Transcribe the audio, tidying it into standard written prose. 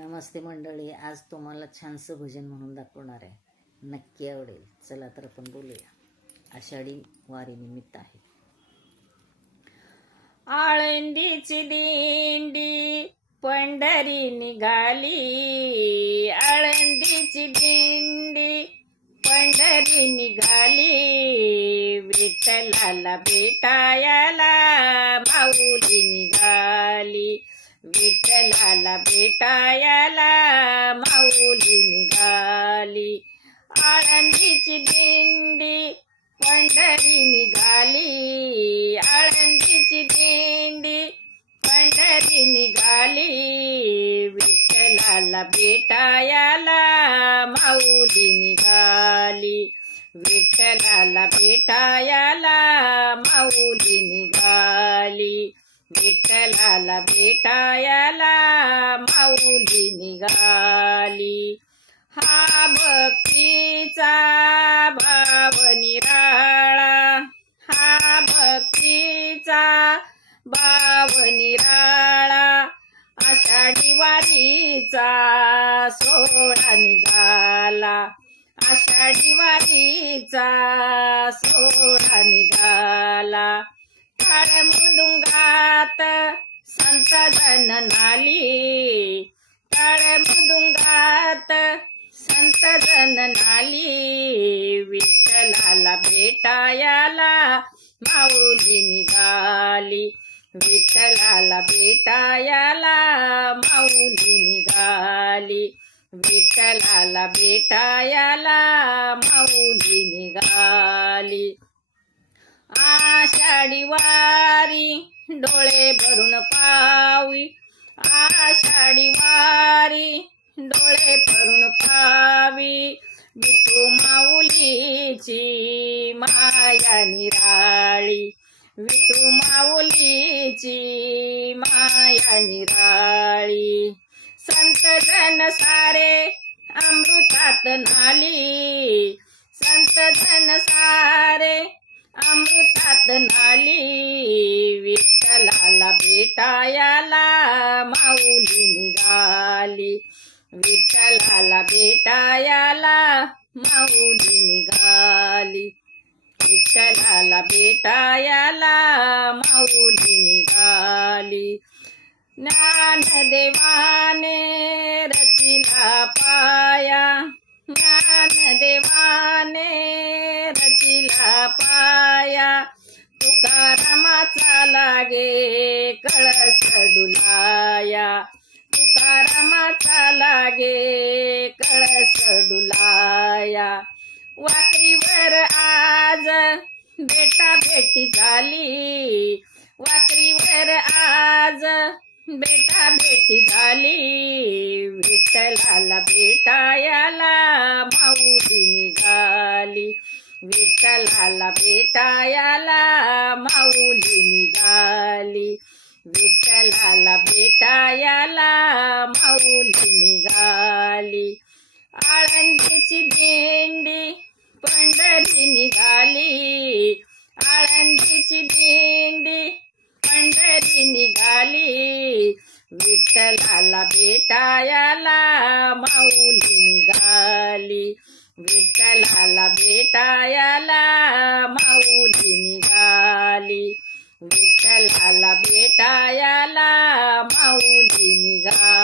नमस्ते मंडळी, आज तुम्हाला छानसं भजन म्हणून दाखवणार आहे. नक्की आवडेल. चला तर आपण बोलूया. आषाढी वारी निमित्त आहे. आळंदीची दिंडी पंढरी निघाली, आळंदीची दिंडी पंढरी निघाली, विठ्ठलाला भेटायला माऊली निघाली, विठ्ठलाला भेटायला माऊली निघाली. आळंदीची दिंडी पंढरी निघाली, आळंदीची दिंडी पंढरी निघाली, विठ्ठलाला भेटायला माऊली निघाली, विठ्ठलाला भेटायला माऊली निघाली, विठ्ठलाला भेटायला माऊली निघाली. हा भक्तीचा भाव निराळा, हा भक्तीचा भाव निराळा, आषाढी वारीचा सोहळा निघाला, आषाढी वारीचा सोहळा निघाला. टाळ मृदुंगात संत जन नाली, टाळ मृदुंगात संत जन नाली, विठ्ठलाला भेटायला माऊली निघाली, विठ्ठलाला भेटायला माऊली निघाली, विठ्ठलाला भेटायला माऊली निघाली. आषाढी वारी डोळे भरून पावी, आषाढी वारी डोळे भरून पावी, विठू माऊलीची माया निराळी, विठू माऊलीची माया निराळी. संत जन सारे अमृतात नाली, संत जन सारे अमृतात नाली, विठ्ठलाला भेटायला माऊली निघाली, विठ्ठलाला भेटायला माऊली निघाली, विठ्ठलाला भेटायला माऊली निघाली. ज्ञानदेवाने रचिला पाया, ज्ञानदेवाने रचिला पाया, तुकारामाचा लागे कळस डुलाया, तुकारामाचा लागे कळस डुलाया. वाकरीवर आज बेटा भेटी झाली, वाकरीवर आज बेटा भेटी झाली, विठ्ठलाला भेटायला माऊली निघाली, विठ्ठलाला भेटायला माऊली निघाली, विठ्ठलाला भेटायला माऊली निघाली. आळंदीची दिंडी पंढरी निघाली, आळंदीची दिंडी पंढरी निघाली, विठ्ठलाला भेटायला माऊली निघाली, विठ्ठलाला भेटायला माऊली निघाली, विठ्ठलाला भेटायला माऊली निघाली.